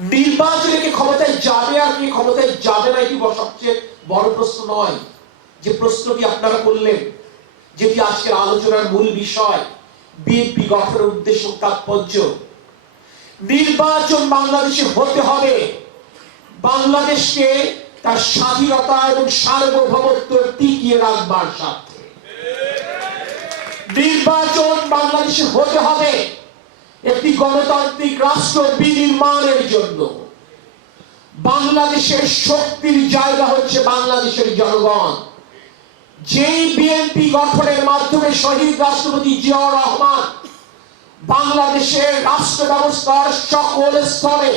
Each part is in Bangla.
নির্বাচনে কে ক্ষমতায় যাবে আর কে ক্ষমতায় যাবে না, এটি সবচেয়ে বড় প্রশ্ন নয়। যে প্রশ্নটি আপনারা করলেন, যেটি আজকের আলোচনার মূল বিষয়, বিএনপি গঠনের উদ্দেশ্য তাৎপর্য। নির্বাচন বাংলাদেশে হতে হবে। বাংলাদেশকে তার স্বাধীনতা এবং সার্বভৌমত্ব টিকিয়ে রাখবার স্বার্থে। নির্বাচন বাংলাদেশে হতে হবে। একটি গণতান্ত্রিক রাষ্ট্র বিনির্মাণের জন্য। বাংলাদেশের শক্তির জায়গা হচ্ছে বাংলাদেশের জনগণ। যেই বিএনপি গঠনের মাধ্যমে শহীদ রাষ্ট্রপতি জিয়াউর রহমান বাংলাদেশের রাষ্ট্র ব্যবস্থার সকল স্তরে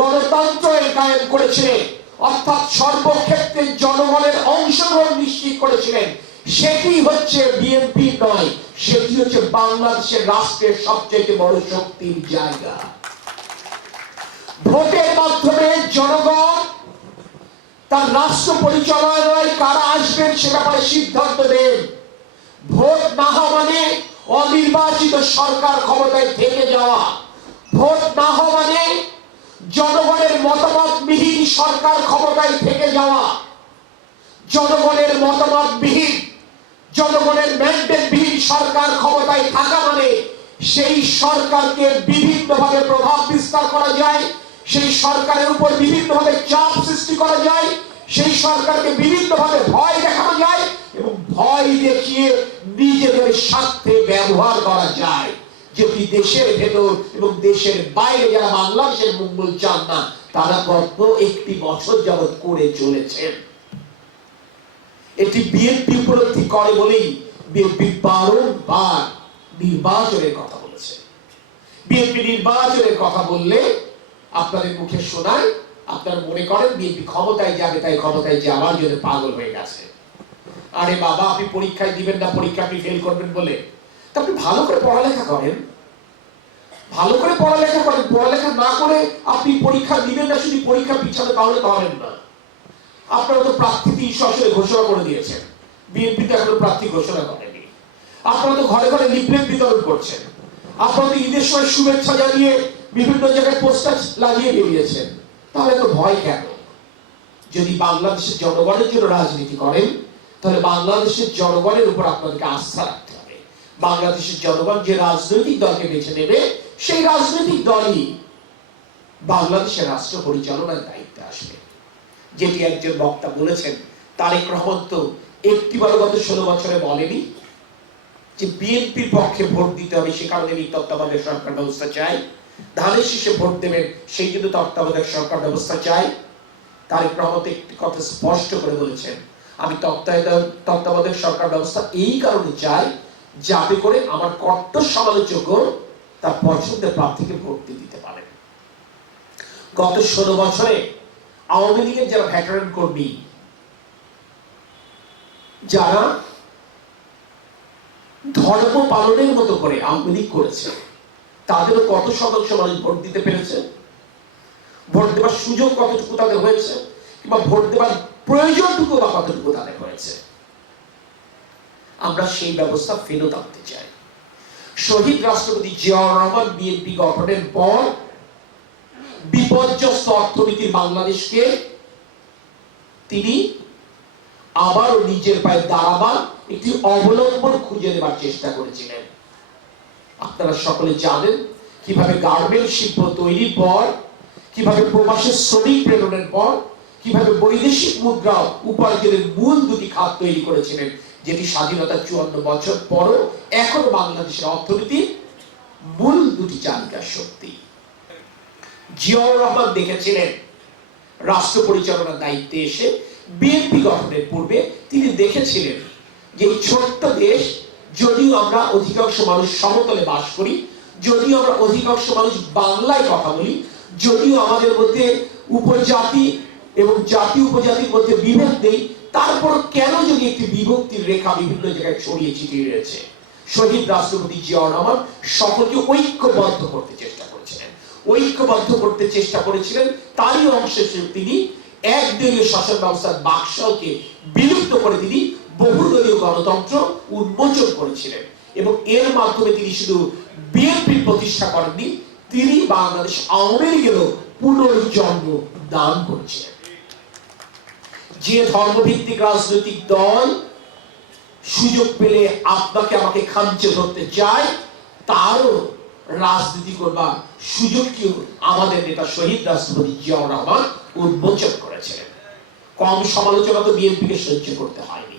গণতন্ত্র কায়েম করেছিলেন, অর্থাৎ সর্বক্ষেত্রে জনগণের অংশগ্রহণ নিশ্চিত করেছিলেন, সেটি হচ্ছে বিএনপি নয় সেটি হচ্ছে বাংলাদেশের রাষ্ট্রের সবচেয়ে বড় শক্তির জায়গা। ভোটের মাধ্যমে জনগণ, তার রাষ্ট্র পরিচালনায় কারা আসবেন সে ব্যাপারে সিদ্ধান্ত দেন ভোট না হওয়া মানে অনির্বাচিত সরকার ক্ষমতায় থেকে যাওয়া। ভোট না হওয়া মানে জনগণের মতামত বিহীন সরকার ক্ষমতায় থেকে যাওয়া। জনগণের মতামত বিহীন জনগণের ম্যান্ডেট বিহীন সরকার ক্ষমতায় থাকা মানে সেই সরকারকে বিভিন্নভাবে প্রভাব বিস্তার করা যায়, সেই সরকারের উপর বিভিন্নভাবে চাপ সৃষ্টি করা যায়, সেই সরকারকে বিভিন্নভাবে ভয় দেখানো যায় এবং ভয় দেখিয়ে নিজেদের স্বার্থে ব্যবহার করা যায়। যেটি দেশের ভেতর এবং দেশের বাইরে যারা বাংলাদেশের মঙ্গল চান না, তারা গত একটি বছর যাবৎ করে চলেছেন। এটি বিএনপি উপলব্ধি করে বলেই বিএনপি বারংবার নির্বাচনের কথা বলেছে। বিএনপি নির্বাচনের কথা বললে আপনাদের মুখে শোনায় আপনারা মনে করেন বিএনপি ক্ষমতায় যাবে, তাই ক্ষমতায় যাওয়ার জন্য পাগল হয়ে গেছে। আরে বাবা, আপনি পরীক্ষায় দিবেন না, পরীক্ষা আপনি ফেল করবেন বলে। তা আপনি ভালো করে পড়ালেখা করেন। ভালো করে পড়ালেখা করেন, পড়ালেখা না করে আপনি পরীক্ষা দিবেন না, শুধু পরীক্ষা পিছাবে তাহলে তো হবেন না। আপনারা তো প্রার্থী সরাসরি ঘোষণা করে দিয়েছেন। বিএনপি তো এখনও প্রার্থী ঘোষণা করেনি। আপনারা তো ঘরে ঘরে লিফলেট বিতরণ করছেন। আপনারা তো ঈদের সময় শুভেচ্ছা জানিয়ে বিভিন্ন জায়গায় পোস্টার লাগিয়ে বেরিয়েছেন। তাহলে তো ভয় কেন? যদি বাংলাদেশের জনগণের জন্য রাজনীতি করেন, তাহলে বাংলাদেশের জনগণের উপর আপনাদেরকে আস্থা রাখতে হবে। বাংলাদেশের জনগণ যে রাজনৈতিক দলকে বেছে নেবে, সেই রাজনৈতিক দলই বাংলাদেশের রাষ্ট্র পরিচালনার দায়িত্বে আসবে। যেটি একজন বক্তা বলেছেন, তারেক রহমান তো একটিবার গত ষোলো বছরে বলেনি যে বিএনপির পক্ষে ভোট দিতে হবে, সে কারণে এই তত্ত্বাবধায়ক সরকার ব্যবস্থা চাই। ধানের শেষে ভোট দেবেন, সেই জন্য তত্ত্বাবধায়ক সরকার ব্যবস্থা চাই। তারেক রহমান একটি কথা স্পষ্ট করে বলেছেন, আমি তত্ত্বাবধায়ক তত্ত্বাবধায়ক সরকার ব্যবস্থা এই কারণে চাই যাতে করে আমার কট্টর সমালোচক তার পছন্দের প্রার্থীকে ভোট দিতে পারেন গত ষোলো বছরে আওয়ামী লীগের যারা ভেটারেন কর্মী, যারা ধর্ম পালনের মতো করে আওয়ামী লীগ করেছে, তাদেরও কত সদস্য মানুষ ভোট দিতে পেরেছে? ভোট দেওয়ার সুযোগ কতটুকু তাদের হয়েছে? কিংবা ভোট দেওয়ার প্রয়োজনটুকু বা কতটুকু তাদের হয়েছে? আমরা সেই ব্যবস্থা ফেরত আনতে চাই। শহীদ রাষ্ট্রপতি জিয়াউর রহমান বিএনপি গঠনের পর বিপর্যস্ত অর্থনীতির বাংলাদেশকে তিনি আবারও নিজের পায়ে দাঁড়াবার একটি অবলম্বন খুঁজে নেবার চেষ্টা করেছিলেন। আপনারা সকলে জানেন কীভাবে গার্মেন্ট শিল্প তৈরির পর, কীভাবে প্রবাসী শ্রমিক প্রেরণের পর, কীভাবে বৈদেশিক মুদ্রা উপার্জনের মূল দুটি খাত তৈরি করেছিলেন, যেটি স্বাধীনতার চুয়ান্ন বছর পরও এখনও বাংলাদেশের অর্থনীতির মূল দুটি চালিকার শক্তি। জিয়াউর রহমান দেখেছিলেন। রাষ্ট্র পরিচালনার দায়িত্বে এসে বিএনপি গঠনের পূর্বে তিনি দেখেছিলেন যে এই ছোট্ট দেশ, যদিও আমরা অধিকাংশ মানুষ সমতলে বাস করি, যদিও আমরা অধিকাংশ মানুষ বাংলায় কথা বলি, যদিও আমাদের মধ্যে উপজাতি এবং জাতি উপজাতির মধ্যে বিভেদ নেই, তারপর কেন যদি একটি বিভক্তির রেখা বিভিন্ন জায়গায় ছড়িয়ে ছিটিয়ে রয়েছে? শহীদ রাষ্ট্রপতি জিয়াউর রহমান সকলকে ঐক্যবদ্ধ করতে চেষ্টা ঐক্যবদ্ধ করতে চেষ্টা করেছিলেন, তারই অংশ হিসেবে তিনি একদলীয় শাসন ব্যবস্থার বাকশালকে বিলুপ্ত করে তিনি বহুদলীয় গণতন্ত্র উন্মোচন করেছিলেন। এবং এর মাধ্যমে তিনি শুধু বিএনপি প্রতিষ্ঠা করেননি, তিনি বাংলাদেশ আওয়ামী লীগেরও পুনর্জন্ম দান করছেন যে ধর্মভিত্তিক রাজনৈতিক দল সুযোগ পেলে আপনাকে আমাকে খামচে ধরতে চায়, তারও রাজনীতি করবার সুযোগটিও আমাদের নেতা শহীদ রাষ্ট্রপতি জিয়াউর রহমান উন্মোচন করেছিলেন। কম সমালোচনা তো বিএনপিকে সহ্য করতে হয়নি।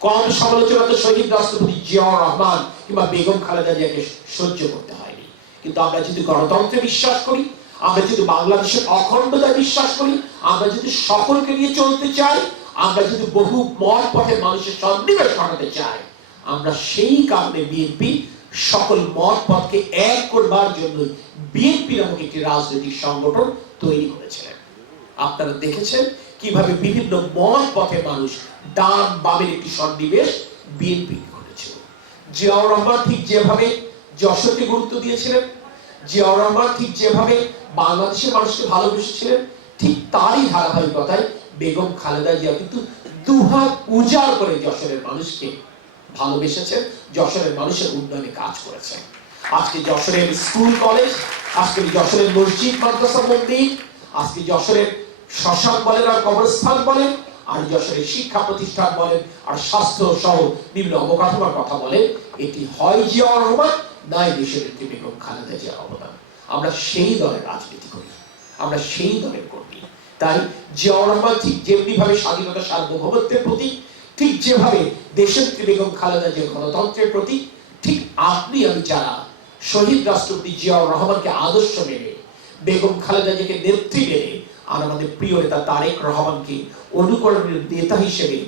কম সমালোচনা তো শহীদ রাষ্ট্রপতি জিয়াউর রহমান কিংবা বেগম খালেদা জিয়াকে সহ্য করতে হয়নি। কিন্তু আমরা যদি গণতন্ত্রে বিশ্বাস করি, আমরা যদি বাংলাদেশের অখণ্ডতায় বিশ্বাস করি, আমরা যদি সকলকে নিয়ে চলতে চাই, আমরা যদি বহু মত পথে মানুষের সন্নিবেশ ঘটাতে চাই, আমরা সেই কারণে বিএনপি সকল মত পথকে এক করবার জন্য বিএনপি নামক একটি রাজনৈতিক সংগঠন তৈরি করেছিলেন। আপনারা দেখেছেন কীভাবে বিভিন্ন মত পথে মানুষ ডান বামের একটি সন্নিবেশ বিএনপি করেছিল। জিয়াউর রহমান ঠিক যেভাবে যশোরকে গুরুত্ব দিয়েছিলেন, জিয়াউর রহমান ঠিক যেভাবে বাংলাদেশের মানুষকে ভালোবেসেছিলেন, ঠিক তারই ধারাবাহিকতায় বেগম খালেদা জিয়া কিন্তু দুহাত উজাড় করে যশোরের মানুষকে ভালোবেসেছেন যশোরের মানুষের উন্নয়নে কাজ করেছেন আজকে যশোরের স্কুল, কলেজ, আজকে যশোরের মসজিদ, মাদ্রাসা, মন্দির, আজকে যশোরের শ্মশান বলেন আর কবরস্থান বলেন, আর যশোরের শিক্ষা প্রতিষ্ঠান বলেন, আর স্বাস্থ্য সহ বিভিন্ন অবকাঠামোর কথা বলেন, এটি হয় জিয়াউর রহমান, নাই দেশের একটি বেগম খালেদা জিয়ার অবদান। আমরা সেই দলের রাজনীতি করি, আমরা সেই দলের কর্মী। তাই জিয়াউর রহমান ঠিক যেমনি ভাবে স্বাধীনতা সার্বভৌমত্বের প্রতি ঠিক যেভাবে দেশের বেগম খালেদা জিয়া গণতন্ত্রের প্রতি, ঠিক আপনি আমি যারা শহীদ রাষ্ট্রপতি জিয়াউর রহমানকে আদর্শ মেনে, বেগম খালেদা জিয়াকে নেত্রী মেনে, আর আমাদের প্রিয় নেতা তারেক রহমানকে অনুকরণের নেতা হিসেবে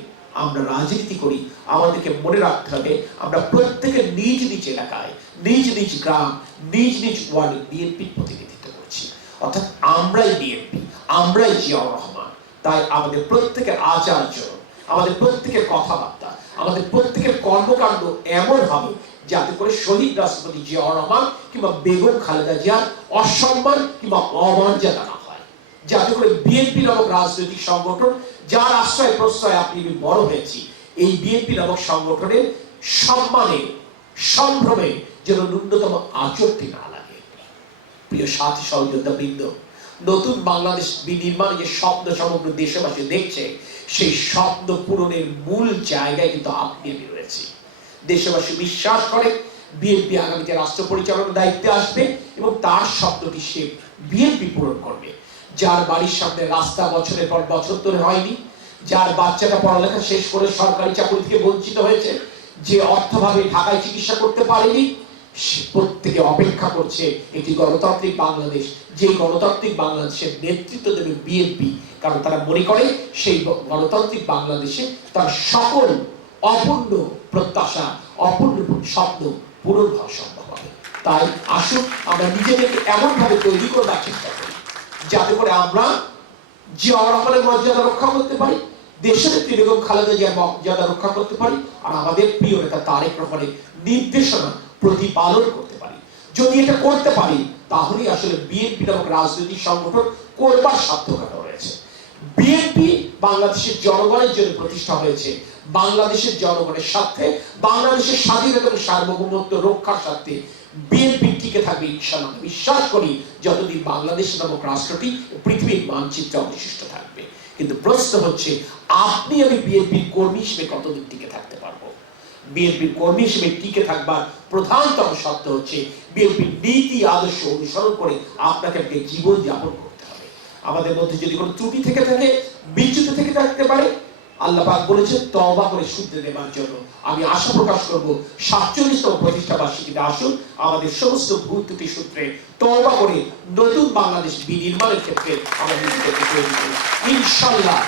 আমরা রাজনীতি করি, আমাদেরকে মনে রাখতে হবে, আমরা প্রত্যেকের নিজ নিজ এলাকায়, নিজ নিজ গ্রাম, নিজ নিজ ওয়ার্ডে বিএনপির প্রতিনিধিত্ব করছি। অর্থাৎ আমরাই বিএনপি আমরাই জিয়াউর রহমান। তাই আমাদের প্রত্যেকের আচার্য আমাদের প্রত্যেকের কথাবার্তা, আমাদের প্রত্যেকের কর্মকাণ্ড এমন হবে যাতে করে শহীদ রাষ্ট্রপতি জিয়াউর রহমান কিংবা বেগম খালেদা জিয়ার অসম্মান কিংবা অমর্যাদা না হয়। যাতে করে বিএনপি নামক রাজনৈতিক সংগঠন যার আশ্রয় প্রশ্রয় আপনি আমি বড় হয়েছি, এই বিএনপি নামক সংগঠনের সম্মানে, সম্ভ্রমে যেন ন্যূনতম আচরটি না লাগে। প্রিয় সাথী সহযোদ্ধা বৃন্দ নতুন বাংলাদেশ বিনির্মাণে যে স্বপ্ন সমগ্র দেশবাসী দেখছে, সেই স্বপ্ন পূরণের মূল জায়গায় কিন্তু আপনি আমি রয়েছি। দেশবাসী বিশ্বাস করে, বিএনপি আগামীতে রাষ্ট্র পরিচালনার দায়িত্বে আসবে এবং তার স্বপ্নটি সে বিএনপি পূরণ করবে। যার বাড়ির সামনে রাস্তা বছরের পর বছর ধরে হয়নি, যার বাচ্চাটা পড়ালেখা শেষ করে সরকারি চাকরি থেকে বঞ্চিত হয়েছে, যে অর্থভাবে ঢাকায় চিকিৎসা করতে পারেনি প্রত্যেকে অপেক্ষা করছে একটি গণতান্ত্রিক বাংলাদেশ। যে গণতান্ত্রিক বাংলাদেশের নেতৃত্ব দেবে বিএনপি কারণ তারা মনে করে সেই গণতান্ত্রিক বাংলাদেশে তার সকল অপূর্ণ প্রত্যাশা, অপূর্ণ স্বপ্ন পূরণ হওয়া সম্ভব হবে। তাই আসুন আমরা নিজেদেরকে এমন ভাবে তৈরি করবার চেষ্টা করি, যাতে করে আমরা জিয়াউর রহমানের মর্যাদা রক্ষা করতে পারি, দেশের বেগম খালেদা জিয়ার মর্যাদা রক্ষা করতে পারি, আর আমাদের প্রিয় নেতা তারেক রহমানের নির্দেশনা প্রতিপালন করতে পারি। যদি এটা করতে পারি, তাহলেই আসলে বিএনপি নামক রাজনৈতিক সংগঠন করবার সার্থকতা রয়েছে বিএনপি বাংলাদেশের জনগণের জন্য প্রতিষ্ঠা হয়েছে। বাংলাদেশের জনগণের স্বার্থে, বাংলাদেশের স্বাধীনতা এবং সার্বভৌমত্ব রক্ষার স্বার্থে বিএনপি টিকে থাকবে ইনশাআল্লাহ। আমি বিশ্বাস করি, যতদিন বাংলাদেশ নামক রাষ্ট্রটি পৃথিবীর মানচিত্রে অবশিষ্ট থাকবে। কিন্তু প্রশ্ন হচ্ছে, আপনি আমি বিএনপির কর্মী হিসেবে কতদিন টিকে থাকতে পারব? বিএনপির কর্মী হিসেবে টিকে থাকবার প্রধানতম শর্ত হচ্ছে বিএনপির নীতি, আদর্শ অনুসরণ করে আপনাকে আপনাকে জীবন যাপন করতে হবে। আমাদের মধ্যে যদি কোনো ত্রুটি থেকে থাকে, বিচ্যুত থেকে থাকতে পারে, আল্লাহ পাক বলেছেন, তওবা করে শুদ্ধ দেবার জন্য। আমি আশা প্রকাশ করব, সাতচল্লিশতম প্রতিষ্ঠা বার্ষিকীতে আসুন, আমাদের সমস্ত ভুল ত্রুটি সূত্রে তওবা করে নতুন বাংলাদেশ বিনির্মাণের ক্ষেত্রে করি ইনশাল্লাহ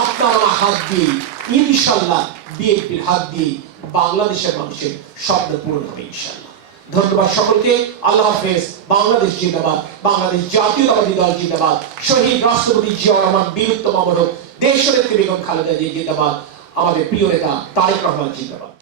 আপনার হাত দিয়ে, ইনশাল্লাহ বিএনপির হাত দিয়ে বাংলাদেশের মানুষের স্বপ্ন পূরণ হবে, ইনশাল্লাহ। ধন্যবাদ সকলকে, আল্লাহ হাফেজ, বাংলাদেশ জিন্দাবাদ, বাংলাদেশ জাতীয়তাবাদী দল জিন্দাবাদ, শহীদ রাষ্ট্রপতি জিয়াউর রহমান বীরত্ব মামরক দেশ নেত্রী বেগম খালেদা জিয়া জিন্দাবাদ, আমাদের প্রিয় নেতা তারেক রহমান জিন্দাবাদ।